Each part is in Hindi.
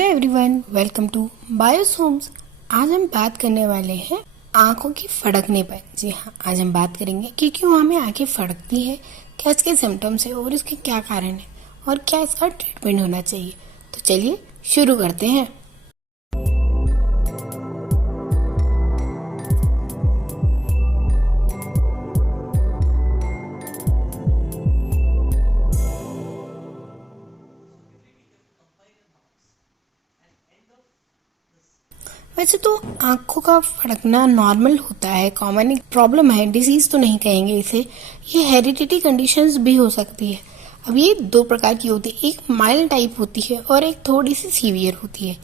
Hello everyone, welcome to Bios Homes. आज हम बात करने वाले हैं आंखों की फड़कने पर। जी हाँ, आज हम बात करेंगे कि क्यों हमें आंखें फड़कती है, क्या इसके सिम्टम्स है और इसके क्या कारण है और क्या इसका ट्रीटमेंट होना चाहिए। तो चलिए शुरू करते हैं। वैसे तो आंखों का फड़कना नॉर्मल होता है, कॉमन एक प्रॉब्लम है, डिजीज तो नहीं कहेंगे इसे। ये हेरिडिटी कंडीशंस भी हो सकती है। अब ये दो प्रकार की होती है, एक माइल्ड टाइप होती है और एक थोड़ी सी सीवियर होती है।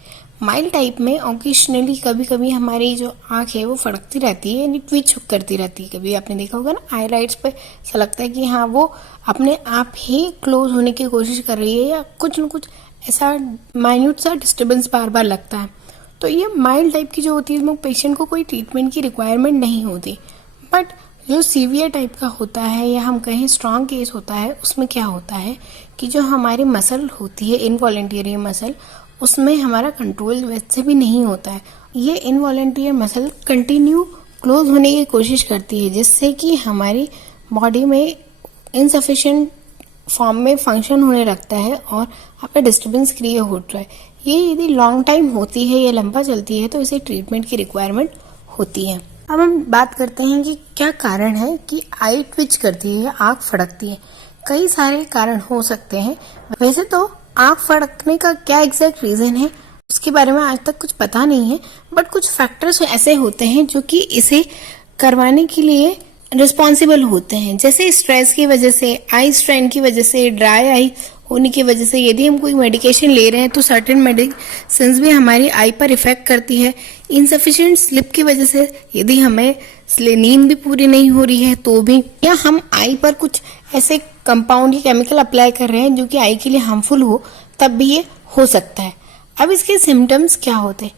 माइल्ड टाइप में ओकेशनली कभी कभी हमारी जो आंख है वो फड़कती रहती है, यानी ट्विच करती रहती है। कभी आपने देखा होगा ना, आईलाइट्स पे ऐसा लगता है कि हाँ वो अपने आप ही क्लोज होने की कोशिश कर रही है, या कुछ न कुछ ऐसा माइन्यूट सा डिस्टर्बेंस बार बार लगता है। तो ये माइल्ड टाइप की जो होती है इसमें पेशेंट को कोई ट्रीटमेंट की रिक्वायरमेंट नहीं होती। बट जो सीवियर टाइप का होता है या हम कहें स्ट्रॉन्ग केस होता है, उसमें क्या होता है कि जो हमारी मसल होती है, इनवॉलेंटियर मसल, उसमें हमारा कंट्रोल वैसे भी नहीं होता है। ये इनवॉलेंटियर मसल कंटिन्यू क्लोज होने की कोशिश करती है, जिससे कि हमारी बॉडी में इनसफिशिएंट फॉर्म में फंक्शन होने लगता है और यहाँ पे डिस्टर्बेंस क्रिएट हो रहा है। ये यदि लॉन्ग टाइम होती है या लंबा चलती है तो इसे ट्रीटमेंट की रिक्वायरमेंट होती है। अब हम बात करते हैं कि क्या कारण है कि आई ट्विच करती है या आंख फड़कती है। कई सारे कारण हो सकते हैं। वैसे तो आंख फड़कने का क्या एग्जैक्ट रीजन है उसके बारे में आज तक कुछ पता नहीं है, बट कुछ फैक्टर्स ऐसे होते हैं जो कि इसे करवाने के लिए रिस्पॉन्सिबल होते हैं। जैसे स्ट्रेस की वजह से, आई स्ट्रेन की वजह से, ड्राई आई होने की वजह से, यदि हम कोई मेडिकेशन ले रहे हैं तो सर्टेन मेडिसिन भी हमारी आई पर इफेक्ट करती है। इनसफिशिएंट स्लीप की वजह से, यदि हमें नींद भी पूरी नहीं हो रही है तो भी, या हम आई पर कुछ ऐसे कंपाउंड या केमिकल अप्लाई कर रहे हैं जो कि आई के लिए हार्मफुल हो, तब भी ये हो सकता है। अब इसके सिम्टम्स क्या होते हैं?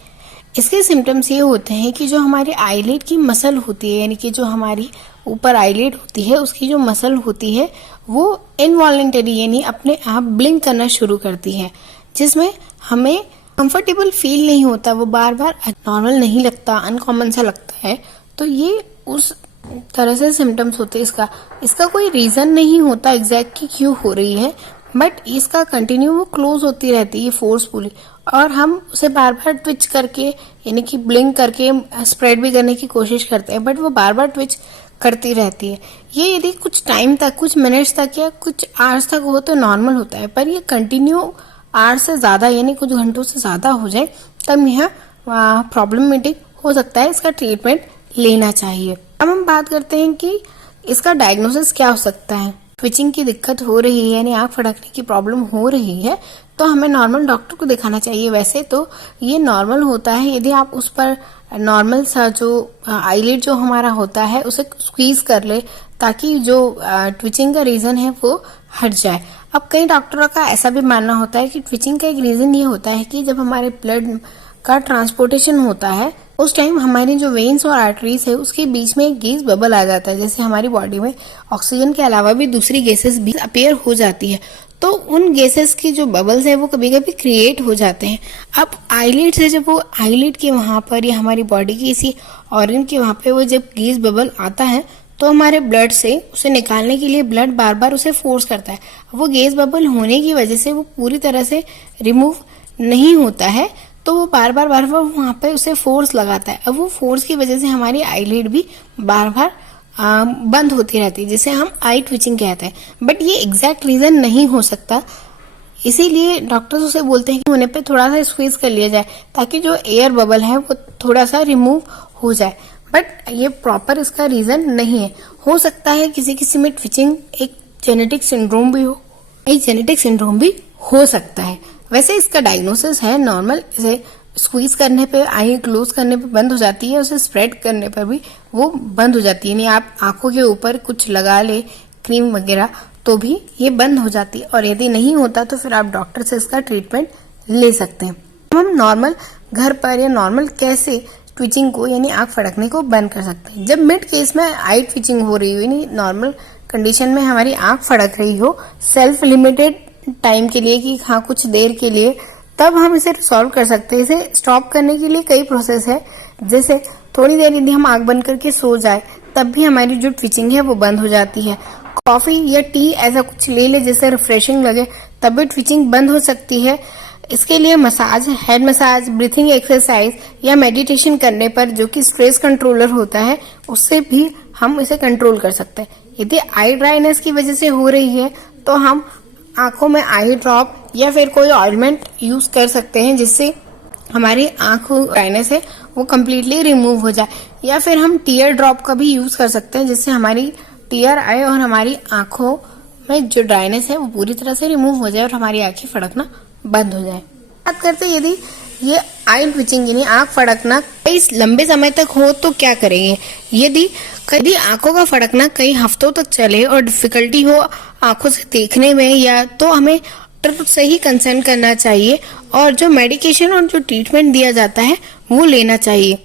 इसके सिम्टम्स ये होते हैं कि जो हमारे आईलिड की मसल होती है, यानी कि जो हमारी ऊपर आईलिड होती है उसकी जो मसल होती है वो इनवॉलेंटरी यानी अपने आप ब्लिंक करना शुरू करती है, जिसमें हमें कंफर्टेबल फील नहीं होता, वो बार बार नॉर्मल नहीं लगता, अनकॉमन सा लगता है। तो ये उस तरह से सिम्टम्स होते हैं। इसका कोई रीजन नहीं होता एग्जैक्ट कि क्यों हो रही है, बट इसका कंटिन्यू वो क्लोज होती रहती है फोर्सफुली, और हम उसे बार बार ट्विच करके यानी कि ब्लिंक करके स्प्रेड भी करने की कोशिश करते हैं, बट वो बार बार ट्विच करती रहती है। ये यदि कुछ टाइम तक, कुछ मिनट्स तक या कुछ आवर्स तक हो तो नॉर्मल होता है, पर ये कंटिन्यू आवर्स से ज्यादा यानी कुछ घंटों से ज्यादा हो जाए तब यह प्रॉब्लमेटिक हो सकता है। इसका ट्रीटमेंट लेना चाहिए। अब हम बात करते हैं कि इसका डायग्नोसिस क्या हो सकता है। ट्विचिंग की दिक्कत हो रही है यानी आंख फड़कने की प्रॉब्लम हो रही है तो हमें नॉर्मल डॉक्टर को दिखाना चाहिए। वैसे तो ये नॉर्मल होता है यदि आप उस पर नॉर्मल सा जो आईलिड जो हमारा होता है उसे स्क्वीज कर ले, ताकि जो ट्विचिंग का रीजन है वो हट जाए। अब कई डॉक्टरों का ऐसा भी मानना होता है कि ट्विचिंग का एक रीजन ये होता है कि जब हमारे ब्लड का ट्रांसपोर्टेशन होता है उस टाइम हमारी जो वेन्स और आर्टरीज है उसके बीच में एक गैस बबल आ जाता है। जैसे हमारी बॉडी में ऑक्सीजन के अलावा भी दूसरी गैसेस भी अपीयर हो जाती है, तो उन गैसेस की जो बबल्स है वो कभी कभी क्रिएट हो जाते हैं। अब आईलिड से जब वो आईलिड के वहां पर या हमारी बॉडी की किसी ऑर्गन के वहां पे वो जब गैस बबल आता है तो हमारे ब्लड से उसे निकालने के लिए ब्लड बार बार उसे फोर्स करता है। वो गैस बबल होने की वजह से वो पूरी तरह से रिमूव नहीं होता है, तो वो बार बार वहां पे उसे फोर्स लगाता है। अब वो फोर्स की वजह से हमारी आईलिड भी बार बार बंद होती रहती है, जिसे हम आई ट्विचिंग कहते हैं। बट ये एग्जैक्ट रीजन नहीं हो सकता, इसीलिए डॉक्टर्स उसे बोलते हैं कि होने पे थोड़ा सा स्क्वीज कर लिया जाए ताकि जो एयर बबल है वो थोड़ा सा रिमूव हो जाए। बट ये प्रॉपर इसका रीजन नहीं है। हो सकता है किसी किसी में ट्विचिंग एक जेनेटिक सिंड्रोम भी हो, एक जेनेटिक सिंड्रोम भी हो सकता है। वैसे इसका डायग्नोसिस है नॉर्मल, इसे स्क्वीज करने पे, आई क्लोज करने पे बंद हो जाती है, उसे स्प्रेड करने पर भी वो बंद हो जाती है। यानी आप आंखों के ऊपर कुछ लगा ले क्रीम वगैरह तो भी ये बंद हो जाती है, और यदि नहीं होता तो फिर आप डॉक्टर से इसका ट्रीटमेंट ले सकते हैं। हम नॉर्मल घर पर या नॉर्मल कैसे ट्विचिंग को यानी आंख फड़कने को बंद कर सकते हैं। जब मिड केस में आई ट्विचिंग हो रही हो यानी नॉर्मल कंडीशन में हमारी आंख फड़क रही हो, सेल्फ लिमिटेड टाइम के लिए कि हाँ कुछ देर के लिए तब हम इसे रिजॉल्व कर सकते हैं। इसे स्टॉप करने के लिए कई प्रोसेस है, जैसे थोड़ी देर यदि हम आंख बंद करके सो जाए तब भी हमारी जो ट्विचिंग है वो बंद हो जाती है। कॉफी या टी ऐसा कुछ ले ले जिससे रिफ्रेशिंग लगे, तब भी ट्विचिंग बंद हो सकती है। इसके लिए massage, head massage, breathing exercise या मेडिटेशन करने पर, जो कि स्ट्रेस कंट्रोलर होता है, उससे भी हम इसे कंट्रोल कर सकते हैं। यदि आई ड्राइनेस की वजह से हो रही है तो हम आंखों में आई ड्रॉप या फिर कोई ऑइंटमेंट यूज कर सकते हैं, जिससे हमारी आंखों ड्राइनेस है वो कम्प्लीटली रिमूव हो जाए। या फिर हम टीयर ड्रॉप का भी यूज कर सकते हैं, जिससे हमारी टीयर आए और हमारी आंखों में जो ड्राइनेस है वो पूरी तरह से रिमूव हो जाए और हमारी आंखें फड़कना बंद हो जाए। बात करते हैं यदि ये आई ट्विचिंग यानी आंख फड़कना कई लंबे समय तक हो तो क्या करेंगे। यदि आंखों का फड़कना कई हफ्तों तक चले और डिफिकल्टी हो आंखों से देखने में, या तो हमें डॉक्टर से ही कंसल्ट करना चाहिए और जो मेडिकेशन और जो ट्रीटमेंट दिया जाता है वो लेना चाहिए।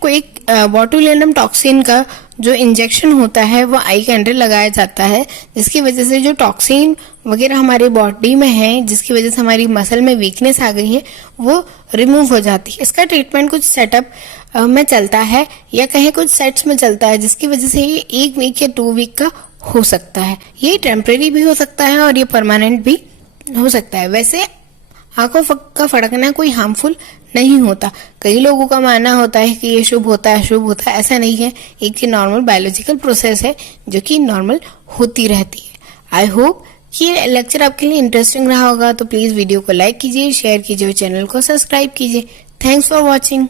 कोई बोटुलिनम टॉक्सिन का जो इंजेक्शन होता है वो आई के अंदर लगाया जाता है, जिसकी वजह से जो टॉक्सिन वगैरह हमारी बॉडी में है, जिसकी वजह से हमारी मसल में वीकनेस आ गई है, वो रिमूव हो जाती है। इसका ट्रीटमेंट कुछ सेटअप में चलता है या कहीं कुछ सेट्स में चलता है, जिसकी वजह से ये 1 वीक या 2 वीक का हो सकता है। ये टेम्परेरी भी हो सकता है और ये परमानेंट भी हो सकता है। वैसे आंखों का फड़कना कोई हार्मफुल नहीं होता। कई लोगों का मानना होता है कि ये शुभ होता है, शुभ होता है। ऐसा नहीं है, एक नॉर्मल बायोलॉजिकल प्रोसेस है जो कि नॉर्मल होती रहती है। आई होप कि ये लेक्चर आपके लिए इंटरेस्टिंग रहा होगा, तो प्लीज वीडियो को लाइक कीजिए, शेयर कीजिए और चैनल को सब्सक्राइब कीजिए। Thanks for watching.